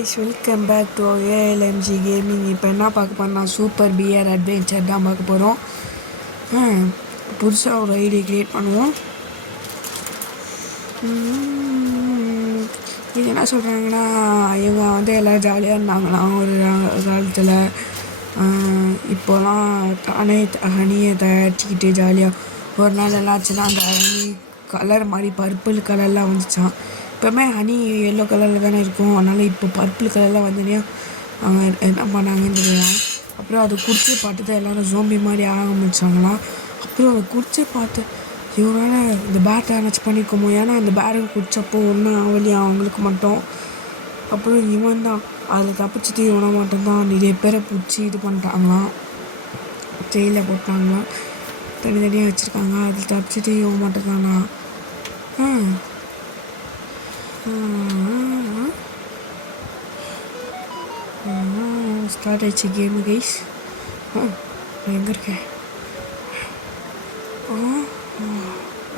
guys, welcome back to our ALMG Gaming. இப்போ என்ன பார்க்க போறோம்னா சூப்பர் பியர் அட்வென்ச்சர் தான் பார்க்க போகிறோம். புதுசாக ஒரு ஐடி கிரியேட் பண்ணுவோம். இது என்ன சொல்கிறாங்கன்னா, இவங்க வந்து எல்லோரும் ஜாலியாக இருந்தாங்களாம் ஒரு காலத்தில். இப்போலாம் தானே ஹனியை தயாரிச்சுக்கிட்டு ஜாலியாக ஒரு நாள் எல்லாம் ஆச்சுன்னா அந்த ஹனி கலர் மாதிரி பர்பிள் கலர்லாம் வந்துச்சான். எப்போவுமே ஹனி எல்லோ கலரில் தானே இருக்கும், அதனால் இப்போ பர்பிள் கலரில் வந்தோடனே அவங்க என்ன பண்ணாங்கன்னு தெரியலாம். அப்புறம் அதை குடிச்சு பார்த்து தான் எல்லோரும் ஜோம்பி மாதிரி ஆரம்பிச்சாங்களாம். அப்புறம் அதை குடிச்சு பார்த்து இவங்களால இந்த பேட்டை அணைச்சி பண்ணியிருக்கோமோ, ஏன்னா அந்த பேரை குடிச்சப்போ ஒன்றும் ஆகலையா அவங்களுக்கு மட்டும். அப்புறம் இவன் தான் அதில் தப்பிச்சுட்டு இவனை மட்டும்தான் நிறைய பேரை பிடிச்சி இது பண்ணிட்டாங்களாம், ஜெயிலில் போட்டாங்களாம், தனித்தனியாக வச்சுருக்காங்க. அதில் தப்பிச்சுட்டு இவன் மட்டும்தானா. ஸ்டார்ட் ஆயிடுச்சு கேமு கைஸ். எங்கே இருக்கேன்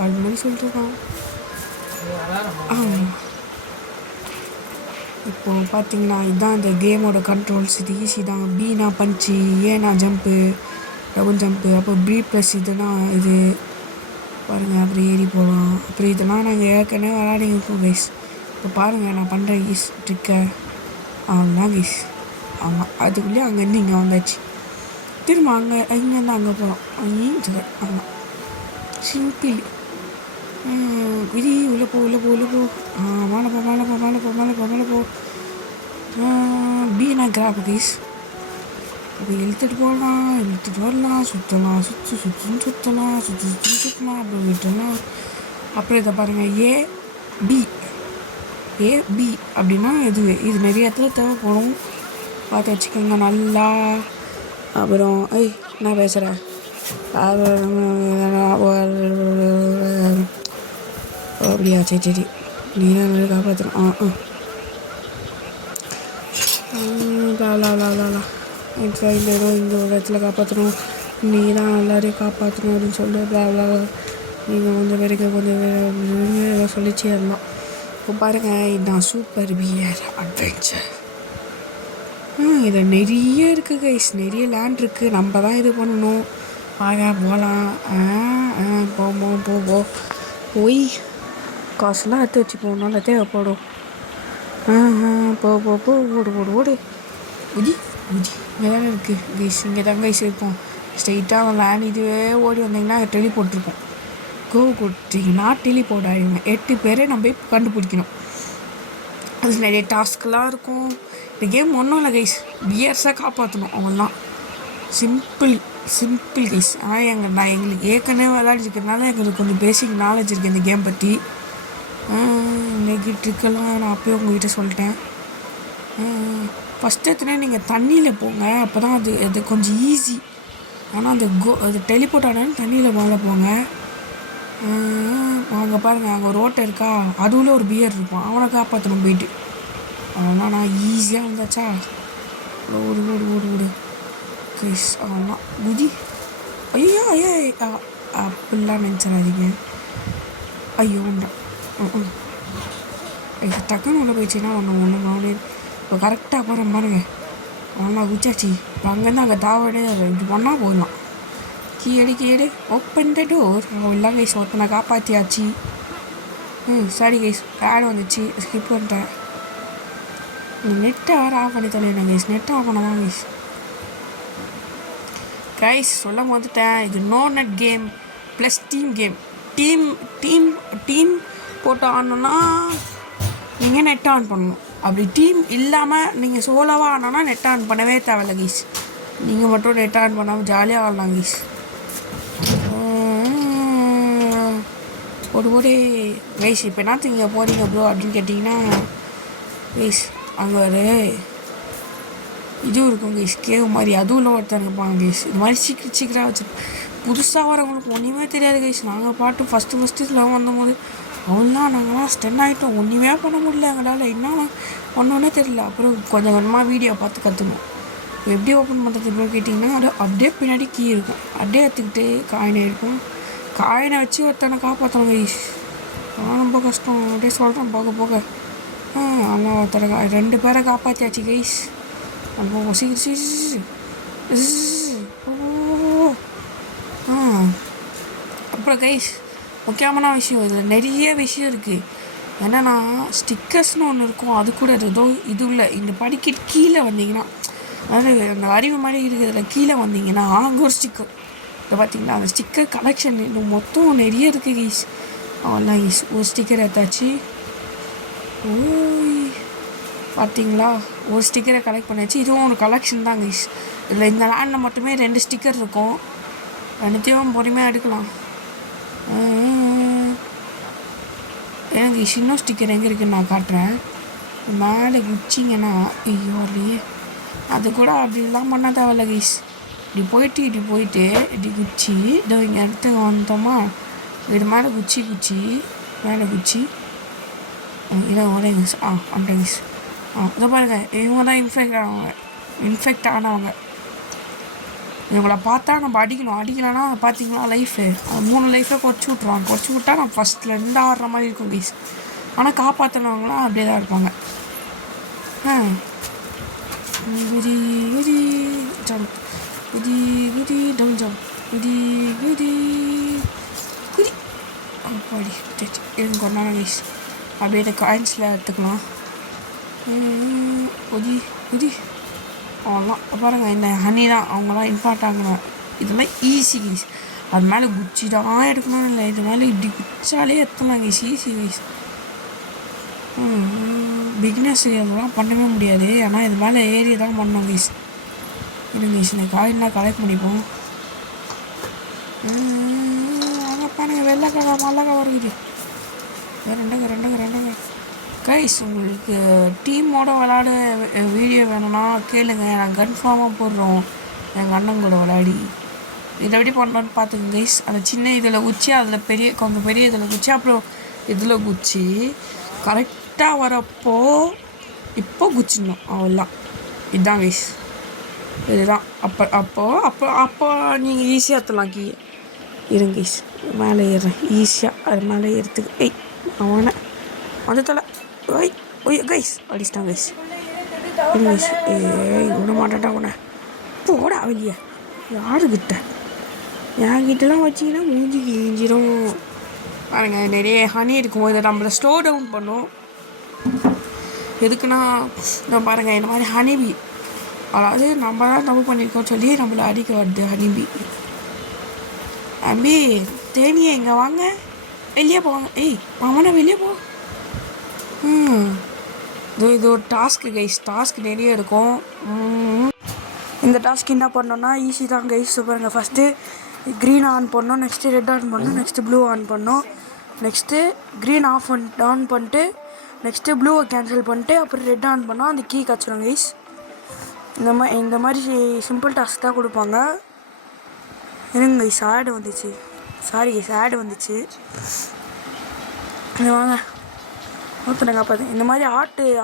அது மாதிரி சொல்லிட்டுருக்கான். இப்போது பார்த்தீங்கன்னா இதுதான் இந்த கேமோட கண்ட்ரோல்ஸ். இது ஈஸி தான். பீனா பஞ்சு, ஏனா ஜம்ப்பு, டபுள் ஜம்ப்பு, அப்புறம் பி ப்ளஸ் இதுதான் இது பாருங்கள். அப்புறம் ஏறி போகலாம். அப்புறம் இதெல்லாம் நாங்கள் ஏற்கனவே விளையாடிருக்கோம் கைஸ். இப்போ பாருங்கள் நான் பண்ணுறேன் கைஸ் ட்ரிக்கை. அவ்வளோதான் கைஸ். ஆமாம், அதுக்குள்ளேயே அங்கேருந்து இங்கே வந்தாச்சு. திரும்ப இங்கேருந்து அங்கே போகிறோம். அங்கேயும் ஆமாம், சிம்பிள். விதி உள்ளே போ மேலே போ. பீனா கிராப் கைஸ். இப்போ இழுத்துட்டு போகலாம், இழுத்துட்டு வரலாம், சுற்றலாம், சுற்றலாம், அப்புறம் விட்டுலாம். அப்புறம் இதை பாருங்கள், ஏபி அப்படின்னா இது நிறைய இடத்துல தேவைப்படும், பார்த்து வச்சுக்கோங்க நல்லா. அப்புறம் என்ன பேசுகிறேன், அப்படியா? சரி நீ தான் காப்பாற்றணும். இந்த ஒரு இடத்துல காப்பாற்றணும், நீ தான் எல்லாரையும் காப்பாற்றணும் அப்படின்னு சொல்லிட்டு நீங்கள் கொஞ்சம் சொல்லிச்சே இருந்தோம். இப்போ பாருங்கள், இதுதான் சூப்பர் பியர் அட்வென்ச்சர். இதில் நிறைய இருக்குது கைஸ், நிறைய லேண்ட் இருக்குது. நம்ம தான் இது பண்ணணும். போகலாம். போய் காசுலாம் எடுத்து வச்சு போகணும்ல, தேவைப்படும். ஓடு உதி இங்கே தானே இருக்குது கைஸ். இங்கே தான் கைஸ் இருக்கும். ஸ்ட்ரெயிட்டாக அவன் லேண்ட் இதுவே ஓடி வந்தீங்கன்னா டெலிபோர்ட் இருக்கும். கொடுத்தீங்கன்னா டெலிபோர்ட் ஆகிடுங்க. 8 பேரை நம்ம போய் கண்டுபிடிக்கணும். அது நிறைய டாஸ்க்கெலாம் இருக்கும். இந்த கேம் ஒன்றும் இல்லை கைஸ், பியர்ஸாக காப்பாற்றணும் அவங்களாம். Simple guys. ஆனால் எங்களுக்கு ஏற்கனவே விளையாடிருக்கிறதுனால எங்களுக்கு கொஞ்சம் பேசிக் நாலேஜ் இருக்குது இந்த கேம் பற்றி. இன்னைக்கு ட்ரிக்கெல்லாம் நான் அப்போயே உங்கள்கிட்ட சொல்லிட்டேன். ஃபஸ்ட்டு எத்தனை நீங்கள் தண்ணியில் போங்க, அப்போ தான் அது கொஞ்சம் ஈஸி. ஆனால் அது டெலிபோர்ட் ஆனால் தண்ணியில் மேலே போங்க. அங்கே பாருங்கள், அங்கே ஒரு ரோட்டை இருக்கா, அதுவில் ஒரு பியர் இருப்பான், அவனை காப்பாற்றணும் போயிட்டு. அதெல்லாம் நான் ஈஸியாக வந்தாச்சா. ஓடு கைஸ். அதெல்லாம் குதி. ஐயோ அப்படிலாம் நினச்சிடாதீங்க. உண்டான் டக்குன்னு உள்ள போயிடுச்சுன்னா ஒன்று இப்போ கரெக்டாக போகிறேன் பாருங்க. அவனா குச்சாச்சு. இப்போ அங்கேருந்து அங்கே தாவடு இப்படி பண்ணால் போயிடலாம். கீழே ஓப்பன் த டோர். எல்லாம் கைஸ் ஒருத்தனை காப்பாற்றியாச்சு. சாரி கைஸ், ஆட் வந்துச்சு, ஸ்கிப் பண்ணிட்டேன். நெட்டை வேறு ஆஃப் பண்ணி தொலைறேன் கைஸ். நெட்டை ஆஃப் பண்ணதான் கைஸ் சொல்ல வந்துட்டேன். இது no net game plus team game. Team போட்டு ஆடணுன்னா நீங்கள் நெட் ஆன் பண்ணணும். அப்படி டீம் இல்லாமல் நீங்கள் சோலோவாக ஆனோன்னா நெட் ஆன் பண்ணவே தேவையில்ல கைஸ். நீங்கள் மட்டும் நெட் ஆன் பண்ணாமல் ஜாலியாக ஆடலாம் கைஸ். ஓடு கைஸ். இப்போ என்ன இங்கே போகிறீங்க ப்ரோ அப்படின்னு கேட்டிங்கன்னா கைஸ், அங்கே ஒரு இதுவும் இருக்கும் கைஸ், கேவ் மாதிரி. அதுவும் ஒருத்தர் இருப்பாங்க கைஸ். இது மாதிரி சீக்கிரம் வச்சு புதுசாக வரவங்களுக்கு ஒன்றுமே தெரியாது கைஸ். நாங்கள் பாட்டு ஃபஸ்ட்டு இதில் வந்தபோது அவங்களாம் நாங்களாம் ஸ்டென் ஆகிட்டோம். ஒன்றுமே பண்ண முடியல எங்களால். என்ன ஒன்றே தெரியல. அப்புறம் கொஞ்சம் கொஞ்சமாக வீடியோ பார்த்து கற்றுக்கணும். எப்படி ஓப்பன் பண்ணுறது ப்ரோ கேட்டிங்கன்னா, அது அப்படியே பின்னாடி கீ இருக்கும், அப்படியே எடுத்துக்கிட்டு காயினை இருக்கும். காயினை வச்சு ஒருத்தனை காப்பாற்றணும் கைஸ். அதெல்லாம் ரொம்ப கஷ்டம். அப்படியே சொல்கிறேன் போக ஆனால் ஒருத்தர 2 பேரை காப்பாற்றியாச்சு கைஸ். அப்போ சீக்கிரம் அப்புறம் கைஸ் முக்கியமான விஷயம், இதில் நிறைய விஷயம் இருக்குது. என்னென்னா ஸ்டிக்கர்ஸ்னு ஒன்று இருக்கும், அது கூட ஏதோ இது இல்லை. இந்த படிக்கட்டு கீழே வந்தீங்கன்னா, அதாவது அந்த அறிவு மாதிரி இருக்கிறதுல கீழே வந்தீங்கன்னா அங்கே ஒரு ஸ்டிக்கர் இதை பார்த்தீங்களா, அந்த ஸ்டிக்கர் கலெக்ஷன் இன்னும் மொத்தம் நிறைய இருக்குது கைஸ். அவ்வளோதான் கைஸ், ஒரு ஸ்டிக்கர் எடுத்தாச்சு. ஓய் பார்த்தீங்களா, ஒரு ஸ்டிக்கரை கலெக்ட் பண்ணியாச்சு. இதுவும் ஒரு கலெக்ஷன் தான் கைஸ். இதில் இந்த லேண்டில் மட்டுமே 2 ஸ்டிக்கர் இருக்கும். ரெண்டுத்தையும் பொறுமையாக எடுக்கலாம். எனக்கு இன்னும் ஸ்டிக்கர் எங்கே இருக்குதுன்னு நான் காட்டுறேன். மேலே குச்சிங்கன்னா ஐயோ இல்லையே, அது கூட அப்படிலாம் பண்ண தேவையில்ல கைஸ். இப்படி போயிட்டு இப்படி குச்சி இதோ இங்கே எடுத்து வந்தோமா, இது மேலே குச்சி மேலே குச்சி இதை உடைங்க. வந்துட்டேன் கைஸ். இதை பாருங்க, இவங்க தான் இன்ஃபெக்ட் ஆனவங்க. இவங்கள பார்த்தா நம்ம அடிக்கலைன்னா பார்த்தீங்களா லைஃபு 3 லைஃபை குறைச்சி விட்டா நான் ஃபஸ்ட்லேருந்து ஆடுற மாதிரி இருக்கும் கைஸ். ஆனால் காப்பாற்றினவங்களாம் அப்படியே தான் இருப்பாங்க. குதி ஜம்ப், குதி டவுன் ஜம்ப், குதி அப்பாடி எனக்கு ஒன்றான கைஸ். அப்படியே இந்த காயின்ஸில் எடுத்துக்கலாம். குதி அவங்களாம் பாருங்கள், இந்த ஹனி தான் அவங்களாம் இம்பார்ட் ஆகணும். இதெல்லாம் ஈஸி கைஸ். அது மேலே குச்சி தான் எடுக்கணும் இல்லை, இது மேலே இப்படி குச்சாலே எத்தலாம் கைஸ், ஈஸி கைஸ். பிக்னஸ் இதெல்லாம் பண்ணவே முடியாது, ஆனால் இது மேலே ஏறி தான் பண்ணோம் கைஸ். இன்னும் கைஸ் இந்த காயின்லாம் கலெக்ட் பண்ணிப்போம். அங்கே பாருங்கள், வெள்ளைக்கடை மல்லக்கடை இருக்குது. ரெண்டுங்க கைஸ். உங்களுக்கு டீமோட விளாட வீடியோ வேணும்னா கேளுங்க, நாங்கள் கன்ஃபார்மாக போடுறோம். எங்கள் அண்ணன் கூட விளையாடி இதை எப்படி பண்ணோன்னு பார்த்துங்க கைஸ். அந்த சின்ன இதில் குச்சி, அதில் கொஞ்சம் பெரிய இதில் குச்சி, அப்புறம் இதில் குச்சி கரெக்டாக வரப்போ இப்போ குச்சிடணும். அவ்வளோதான், இதுதான் கைஸ். இதுதான் அப்போ நீங்கள் ஈஸியாக எடுத்துலாம் கீழே. இருங்க கைஸ், மேலே ஏறுறேன் ஈஸியாக. அது மேலே ஏறத்துக்கு அவனை வந்து தலை கைஸ் அடிச்சிட்டான் கைஸ். கைஸ் இன்னும் மாட்டான்டா உன்னை, போடா வெளியே. யாருக்கிட்ட என்கிட்டலாம் வச்சிங்கன்னா மூஞ்சிக்கு இஞ்சிடும். பாருங்க, நிறைய ஹனி இருக்கும். இதை நம்மளை ஸ்லோ டவுன் பண்ணும். எதுக்குன்னா நம்ம பாருங்கள், இந்த மாதிரி ஹனிபி, அதாவது நம்ம தான் தப்பு பண்ணியிருக்கோம் சொல்லி நம்மளை அடிக்க வருது ஹனிபி. அம்பி தேனியே இங்கே வாங்க, வெளியே போவாங்க. அவனை வெளியே போ. இது ஒரு டாஸ்க்கு கைஸ். டாஸ்க் நிறைய இருக்கும். இந்த டாஸ்க் என்ன பண்ணோன்னா ஈஸி தான் கைஸ். பாருங்கள், ஃபஸ்ட்டு க்ரீன் ஆன் பண்ணோம், நெக்ஸ்ட்டு ரெட் ஆன் பண்ணோம், நெக்ஸ்ட்டு ப்ளூ ஆன் பண்ணோம், நெக்ஸ்ட்டு க்ரீன் ஆன் பண்ணிட்டு நெக்ஸ்ட்டு ப்ளூவை கேன்சல் பண்ணிட்டு அப்புறம் ரெட் ஆன் பண்ணால் அந்த கீ கிடச்சிரும் கைஸ். இந்த மாதிரி சிம்பிள் டாஸ்க் தான் கொடுப்பாங்க. இருங்க கைஸ், ஆடு வந்துச்சு. சாரி கைஸ், ஆடு வந்துச்சு. வாங்க ஒருத்தனை காப்பாற்று. இந்த மாதிரி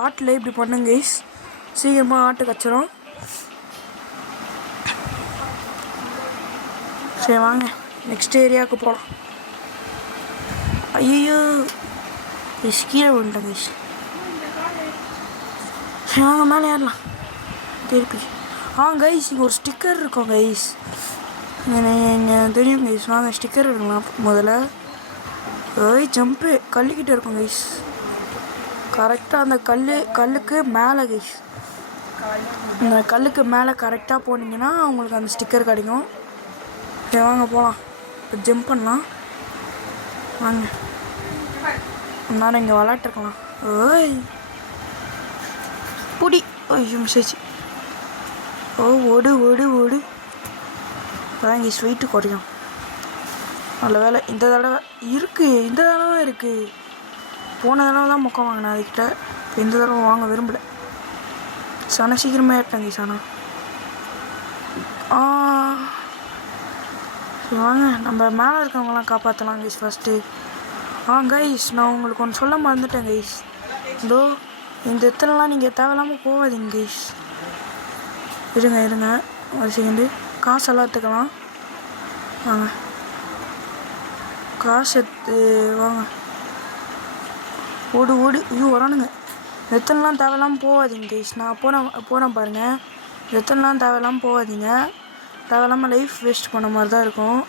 ஆட்டில் இப்படி பண்ணுங்க கைஸ், சீக்கிரமாக ஆட்டு கச்சிரும். சரி வாங்க நெக்ஸ்ட் ஏரியாவுக்கு போகலாம். ஐயோ கைஸ், கீழே விழுந்துட்டேன் கைஸ். சரி வாங்க மேலே ஏறலாம் திருப்பி. கைஸ் இங்கே ஒரு ஸ்டிக்கர் இருக்கும் கைஸ், தெரியும் கைஸ். வாங்க ஸ்டிக்கர் எடுக்கலாம் முதல்ல. ஜம்ப்பு கல்லுக்கிட்ட இருக்கும் கைஸ். கரெக்டாக அந்த கல்லுக்கு மேலே கைஸ், இந்த கல்லுக்கு மேலே கரெக்டாக போனீங்கன்னா உங்களுக்கு அந்த ஸ்டிக்கர் கிடைக்கும். சரி வாங்க போகலாம். இப்போ ஜம்ப் பண்ணலாம் வாங்க. நேரம் இங்கே விளாட்டுருக்கலாம். புடி மிஸ்ஸாச்சு. ஓடு வாங்கி ஸ்வீட்டு குறையும். நல்ல வேலை இந்த தடவை இருக்குது. போன தடவை தான் முக்கம் வாங்கினேன் அதுக்கிட்ட. இந்த தடவை வாங்க விரும்பலை. சனா சீக்கிரமாக ஏட்டாங்க சனா. வாங்க நம்ம மேலே இருக்கவங்களாம் காப்பாற்றலாம் கைஸ் ஃபஸ்ட்டு. கைஸ் நான் உங்களுக்கு ஒன்று சொல்ல மறந்துட்டேன் கைஸ். இந்த இடத்துலலாம் நீங்கள் தேவையில்லாமல் போகாதீங்க கைஸ். இருங்க ஒரு செகண்டு. காசெல்லாம் எடுத்துக்கலாம் வாங்க. காசு எடுத்து வாங்க. ஓடு ஐயோ வரானுங்க. எத்தனைலாம் தேவையில்லாமல் போகாதீங்க கைஸ். நான் போகிறேன் பாருங்கள். எத்தனைலாம் தேவையில்லாமல் போகாதீங்க. தேவையில்லாமல் லைஃப் வேஸ்ட் பண்ண மாதிரி தான் இருக்கும்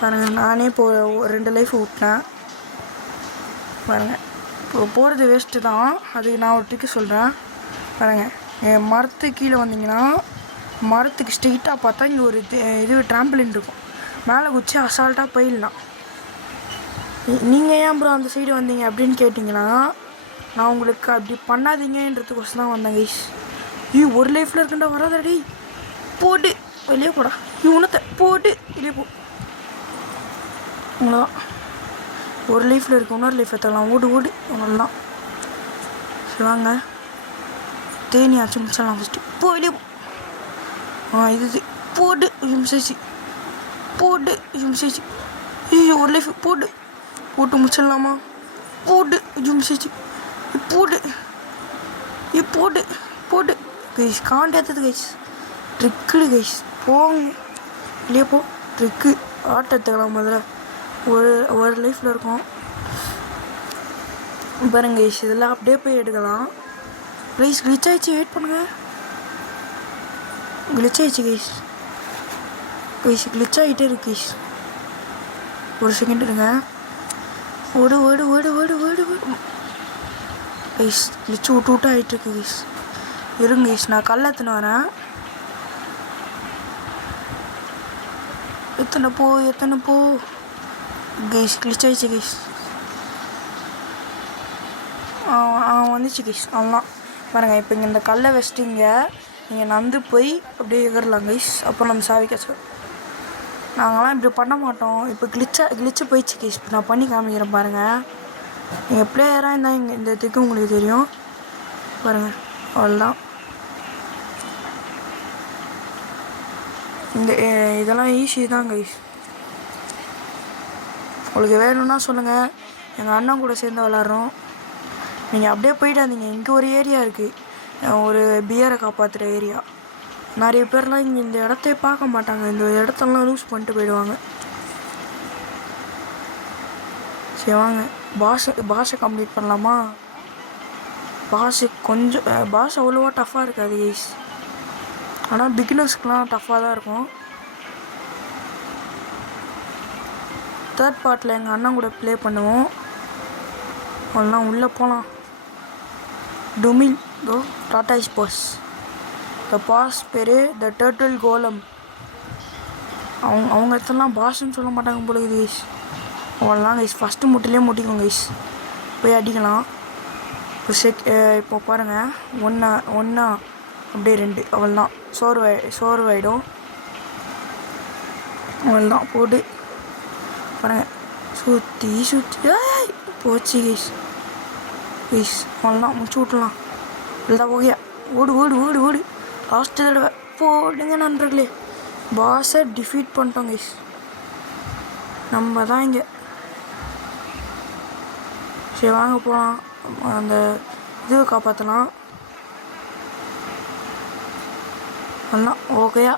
பாருங்கள். நானே 2 லைஃப் விட்டேன் பாருங்கள். இப்போ போகிறது வேஸ்ட்டு தான். அதுக்கு நான் ஒரு ட்ரிக்கு சொல்கிறேன் பாருங்கள். என் மரத்துக்கு கீழே வந்தீங்கன்னா மரத்துக்கு ஸ்ட்ரெயிட்டாக பார்த்தா இங்கே ஒரு இது ட்ராம்பலின் இருக்கும். மேலே குச்சி அசால்ட்டாக போயிடலாம். நீங்கள் ஏன் ப்ரோ அந்த சைடு வந்தீங்க அப்படின்னு கேட்டிங்கன்னா, நான் உங்களுக்கு அப்படி பண்ணாதீங்கன்றதுக்கோசம் தான் வந்தேன் கைஸ். ஒரு லைஃப்பில் இருக்கண்டா வராதடி, போட்டு வெளியே போடா. உனத்தை போட்டு வெளியே போ. அவ்வளோதான். ஒரு லைஃப்பில் இருக்கு, இன்னொரு லைஃப் எடுத்துக்கலாம். ஓடு அவ்வளோதான். சரி வாங்க, தேனியாச்சும் முடிச்சிடலாம் ஃபஸ்ட்டு. போ வெளியே போ. இது போட்டு மிஸ்ஸாச்சு. ஒரு லைஃப் போட்டு முடிச்சிடலாமா? மிஸ்ஸாச்சு. போட்டு கைஸ். காண்டேத்தது கைஸ். ட்ரிக்குடு கைஸ். போங்க வெளியே போ. ட்ரிக்கு ஆட்டை எடுத்துக்கலாம் முதல்ல. ஒரு லைஃப்பில் இருக்கும் பாருங்க கைஸ். இதெல்லாம் அப்படியே போய் எடுக்கலாம். ப்ளீஸ் கிளிச் ஆகிடுச்சு, வெயிட் பண்ணுங்கள். கிளிச் ஆகிடுச்சு கைஸ். கிளிச் ஆகிட்டே இருக்கு கைஸ். ஒரு செகண்ட் இருங்க. ஓடு கைஸ். கிளிச்சு விட்டு ஆகிட்டுருக்கு கைஸ். இருங்க கைஸ், நான் கல்லை எத்தனை வரேன். எத்தனை போ கைஸ். கிளிச் ஆகிடுச்சு கைஸ். வந்துச்சு கைஸ். அவ்வளோதான் பாருங்கள். இப்போ இங்கே இந்த கல்லை வச்சிட்டிங்க, நீங்கள் நந்து போய் அப்படியே எகரலாம் கைஸ். அப்போ நம்ம சாவிக்காச்சு. நாங்களாம் இப்படி பண்ண மாட்டோம். இப்போ கிளிச்சு போயிடுச்சு கைஸ். இப்போ நான் பண்ணி காமிக்கிறேன் பாருங்கள். நீங்கள் பிளேயராக இருந்தால் இங்கே இந்த இதுக்கு உங்களுக்கு தெரியும் பாருங்கள். அவ்வளோதான். இதெல்லாம் ஈஸி தான் கைஸ். உங்களுக்கு வேணும்னா சொல்லுங்கள், எங்கள் அண்ணன் கூட சேர்ந்து விளாட்றோம். நீங்கள் அப்படியே போயிட்டாதீங்க. இங்கே ஒரு ஏரியா இருக்குது, ஒரு பியரை காப்பாற்றுற ஏரியா. நிறைய பேர்லாம் இங்கே இந்த இடத்தையே பார்க்க மாட்டாங்க. இந்த இடத்தெல்லாம் லூஸ் பண்ணிட்டு போயிடுவாங்க. சரி வாங்க, பாஷை கம்ப்ளீட் பண்ணலாமா? பாஷ் அவ்வளோவா டஃப்பாக இருக்காது கைஸ். ஆனால் பிகினர்ஸ்க்குலாம் டஃப்பாக தான் இருக்கும். தேர்ட் பார்ட்டில் எங்கள் அண்ணன் கூட ப்ளே பண்ணுவோம். அதெல்லாம் உள்ளே போகலாம். டுமில் தோ டாட்டாஸ் பாஸ். த பாஸ் பேர் த டர்ட்டில் கோலம். அவங்க இடத்துலாம் பாஷன்னு சொல்ல மாட்டாங்க போல இது கைஸ். அவ்வளோதான் கைஸ். ஃபஸ்ட்டு முட்டிலே முட்டிக்கும் கைஸ். போய் அடிக்கலாம். இப்போ பாருங்கள், ஒன்றா அப்படியே 2 அவ்வளோதான். சோர்வாயிடும். அவ்வளோதான். போட்டு பாருங்கள். சுற்றி போச்சு கைஸ். அவ்வளோதான். முடிச்சு விட்டுலாம். இல்லை போகையா. ஓடு லாஸ்ட்டு தடவை போடுங்க நண்பர்களே. பாஸை டிஃபீட் பண்ணிட்டோம் கைஸ். நம்ம தான் இங்கே. சரி வாங்க போகலாம். அந்த இதுவை காப்பாற்றலாம். அதான் ஓகேயா.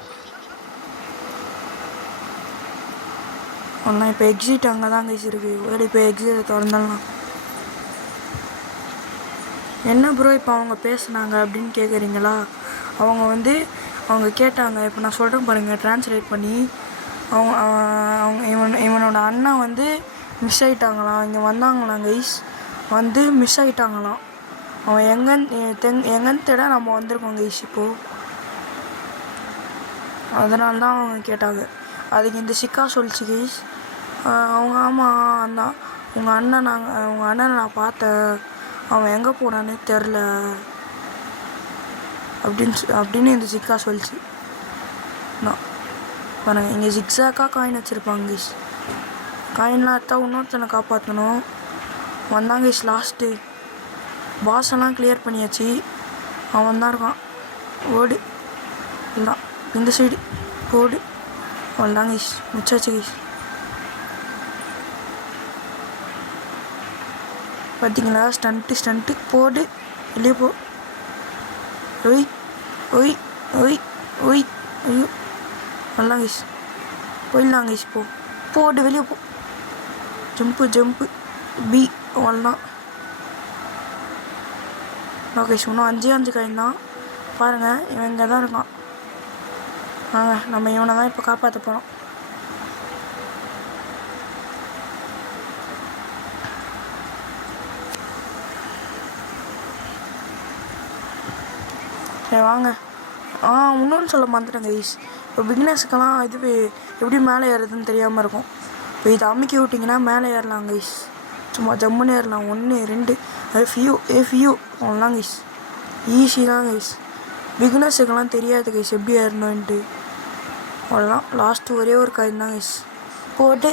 ஒன்றா இப்போ எக்ஸிட் அங்கே தான் கைஸ் இருக்குது. இப்போ எக்ஸிட்டை திறந்துடலாம். என்ன ப்ரோ இப்போ அவங்க பேசுனாங்க அப்படின்னு கேட்குறீங்களா? அவங்க கேட்டாங்க. இப்போ நான் சொல்கிறேன் பாருங்கள், ட்ரான்ஸ்லேட் பண்ணி. இவனோட அண்ணா மிஸ் ஆகிட்டாங்களாம். இங்கே வந்தாங்களாம் கைஸ். மிஸ் ஆகிட்டாங்களாம். அவன் எங்கன்னு தேட நம்ம வந்திருக்கோம் கைஸ் இப்போது. அதனால தான் அவங்க கேட்டாங்க. அதுக்கு இந்த சிக்கா சொல்லிச்சு கைஸ். ஆமாம் அண்ணா, உங்கள் அண்ணனை நான் பார்த்தேன், அவன் எங்கே போனானே தெரில அப்படின்னு இந்த சிக்கா சொல்லிச்சு. நான் பாருங்கள், இங்கே ஜிக்ஸாக்காக காயின் வச்சுருப்பாங்க கைஸ். காயின்லாம் எடுத்தால் இன்னொருத்தனை காப்பாற்றணும். வந்தாங்க கைஸ். லாஸ்ட்டு பாஸெல்லாம் கிளியர் பண்ணியாச்சு. அவன் தான் இருக்கான். ஓடு எல்லாம் இந்த சைடு போடு. அவள்தான் கைஸ். முச்சாச்சு கைஸ். பார்த்தீங்களா? ஸ்டண்ட்டு போடு. வெளியே போ. ஒய் ஐயோ வரலாம் கைஸ். போயிடலாம் கைஸ். போடு வெளியே போ. ஜம்ப்பு பி வரலாம். ஓகே இன்னும் 5 காயின் தான். பாருங்கள் இவன் இங்கே தான் இருக்கான். வாங்க நம்ம இவனை தான் இப்போ காப்பாற்ற போகிறோம். சரி வாங்க. இன்னொன்று சொல்ல மறந்துட்டேன் கைஸ். இப்போ பிகினர்ஸுக்கெல்லாம் இது எப்படி மேலே ஏறுறதுன்னு தெரியாமல் இருக்கும். இப்போ இதை அமுக்கி விட்டிங்கன்னா மேலே ஏறலாம் கைஸ். சும்மா ஜம்முன்னு ஏறலாம். 1 2 ஃபியூ அவ்வளோதான் கைஸ். ஈஸி தான் கைஸ். பிகினர்ஸுக்கெல்லாம் தெரியாது கைஸ் எப்படி ஏறணுன்ட்டு. அவ்வளோதான். லாஸ்ட்டு ஒரே ஒரு காயின் தான் கைஸ். போட்டு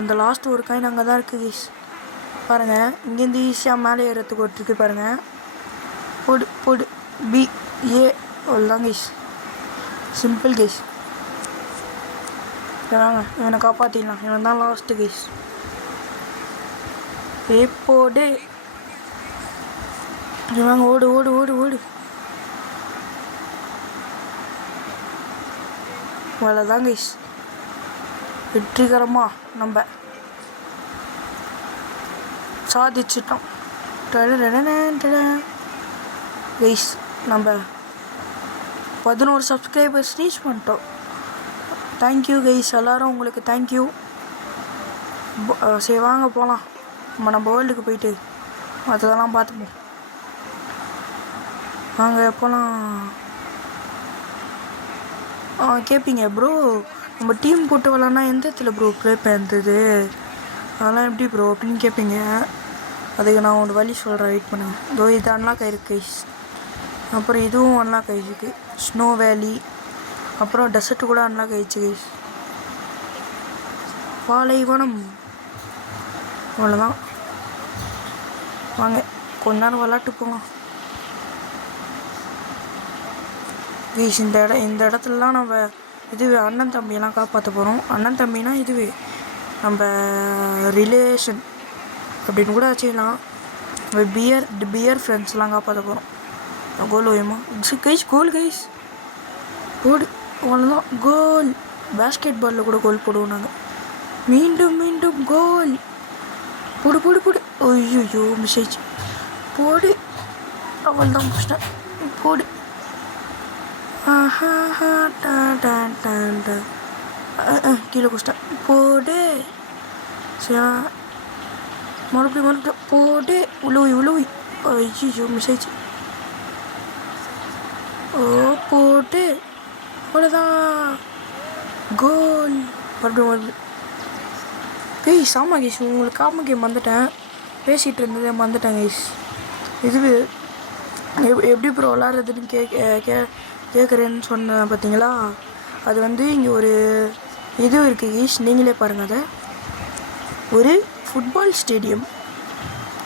அந்த லாஸ்ட்டு ஒரு காயின் அங்கே தான் இருக்குது கைஸ். பாருங்கள் இங்கேருந்து ஈஸியாக மேலே ஏறத்துக்கு ஒட்டுருக்கு பாருங்கள். போடு BA அவ்வளோதான் கைஸ். Simple guys. வாங்க இவனை காப்பாற்றிடலாம். இவன் தான் லாஸ்ட்டு கைஸ். போடு வாங்க. ஓடு அவ்வளோதான் கைஸ். வெற்றிகரமாக நம்ம சாதிச்சிட்டோம் கைஸ். நம்ம 11 சப்ஸ்கிரைபர்ஸ் ரீச் பண்ணிட்டோம். தேங்க்யூ கைஸ் எல்லோரும். உங்களுக்கு தேங்க்யூ. சரி வாங்க போகலாம். நம்ம வேர்ல்டுக்கு போயிட்டு அதெல்லாம் பார்த்துப்போம். வாங்க போகலாம். கேட்பீங்க ப்ரோ நம்ம டீம் போட்டு விளாட்னா எந்த இடத்துல ப்ரோ ப்ளே பண்ணுறது, அதெல்லாம் எப்படி ப்ரோ அப்படின்னு கேட்பீங்க. அதுக்கு நான் ஒரு வழி சொல்கிறேன், வெயிட் பண்ணுங்கள். இதோ இது அன்லாக் ஆகிருக்கு கைஸ். அப்புறம் இதுவும் அன்லாக் ஆகிருக்கு. ஸ்னோ வேலி அப்புறம் டெசர்ட்டு கூட அன்லாக் ஆகிடுச்சு கைஸ். பாலைவனம் அவ்வளோதான். வாங்க கொஞ்ச நேரம் விளாட்டு போகலாம் கைஸ். இந்த இடத்துலலாம் நம்ம இதுவே அண்ணன் தம்பியெல்லாம் காப்பாற்ற போகிறோம். அண்ணன் தம்பினா இதுவே நம்ம ரிலேஷன் அப்படின்னு கூட வச்சுக்கலாம். பியர் ஃப்ரெண்ட்ஸ்லாம் காப்பாற்ற போகிறோம். கோல் ஓயமா கைஸ். கோல் கைஸ். போடு அவ்வளோதான். கோல். பேஸ்கெட் பாலில் கூட கோல் போடுவோம் நாங்கள். மீண்டும் கோல். போடு ஐயோ மிஸ் ஆயிடுச்சு. போடு அவ்வளோதான் முடிச்சிட்டேன். போடு. கீழே குடிச்சிட்டேன். போடு. சரி மறுபடியும் போடு. உழுவி ஐயோ மிஸ் ஆயிடுச்சு. போட்டு அவ்வளோதான். கோல். மறுபடியும் கைஸ். ஆமாம் கைஸ் உங்களுக்கு காம கேம் வந்துட்டேன். பேசிகிட்டு இருந்ததே வந்துட்டேன் கைஸ். இதுவே எப்படி ப்ரோ விளாட்றதுன்னு கேட்குறேன்னு சொன்னேன் பார்த்தீங்களா. அது வந்து இங்கே ஒரு இது இருக்குது கைஸ். நீங்களே பாருங்கள். அதை ஒரு ஃபுட்பால் ஸ்டேடியம்.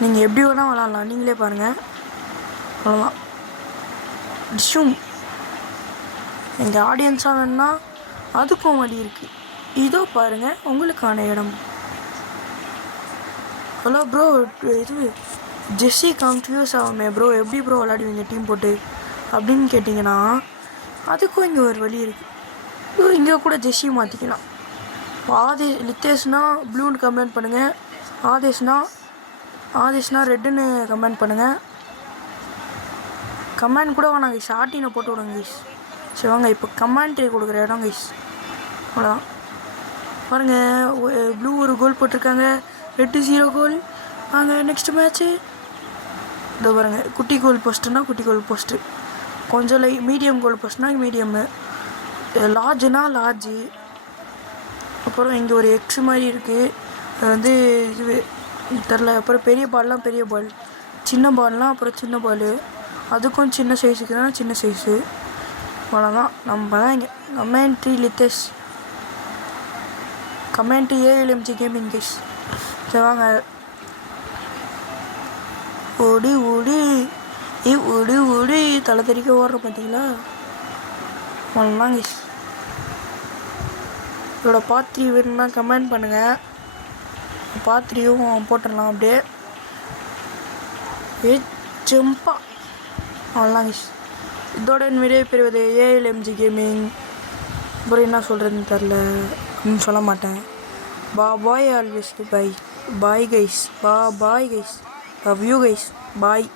நீங்கள் எப்படி வேணால் விளாட்லாம். நீங்களே பாருங்கள். அவ்வளோதான். டிஷ்ஷும் எங்கள் ஆடியன்ஸாக வேணுன்னா அதுக்கும் வழி இருக்குது. இதோ பாருங்கள் உங்களுக்கான இடம். ஹலோ ப்ரோ இது ஜெஸ்ஸி கன்ஃபியூஸ் ஆகுமே ப்ரோ, எப்படி ப்ரோ விளாடுவீங்க டீம் போட்டு அப்படின்னு கேட்டிங்கன்னா அதுக்கும் இங்கே ஒரு வழி இருக்குது. இங்கே கூட ஜெஸ்ஸி மாற்றிக்கலாம். லித்தேஷ்னா ப்ளூன்னு கமெண்ட் பண்ணுங்கள். ஆதேஷ்னா ரெட்டுன்னு கமெண்ட் பண்ணுங்கள். கமெண்ட் கூட வேணாம் கைஸ். ஆர்டினை போட்டு விடுங்க கைஸ். சரி வாங்க இப்போ கமெண்ட் கொடுக்குற இடம் கைஸ். அவ்வளோதான். பாருங்கள் ப்ளூ ஒரு கோல் போட்டிருக்காங்க. ரெட்டு 0 கோல். வாங்க நெக்ஸ்ட் மேட்ச்சு. இதோ பாருங்கள். குட்டி கோல் போஸ்ட்டுனா குட்டி கோல் போஸ்ட்டு, கொஞ்சம் மீடியம் கோல் போஸ்ட்னா மீடியம்மு, லார்ஜுனா லார்ஜு. அப்புறம் இங்கே ஒரு எக்ஸ் மாதிரி இருக்குது. அது வந்து இது தெரில. அப்புறம் பெரிய பால்லாம் பெரிய பால், சின்ன பால்லாம் அப்புறம் சின்ன பால், அதுக்கும் சின்ன சைஸுக்கு தான் சின்ன சைஸு. அவ்வளோதான். நம்ம தான் இங்கே commentary Lithesh, commentary ALMG gaming guys. சரி வாங்க. ஓடி தலை தெறிக்க ஓடுற பார்த்தீங்களா. அவ்வளோதான் கைஸ். இதோட பார்ட் 3 வேணும்னா கமெண்ட் பண்ணுங்கள். பார்ட் 3யும் போட்டுடலாம் அப்படியே ஜம்பா. அவ்வளோதான் கைஸ். இதோட வீடியோ பெறுவது ALMG கேமிங். அப்புறம் என்ன சொல்கிறதுன்னு தெரில, சொல்ல மாட்டேன். Bye always bye. Bye guys bye guys love you guys bye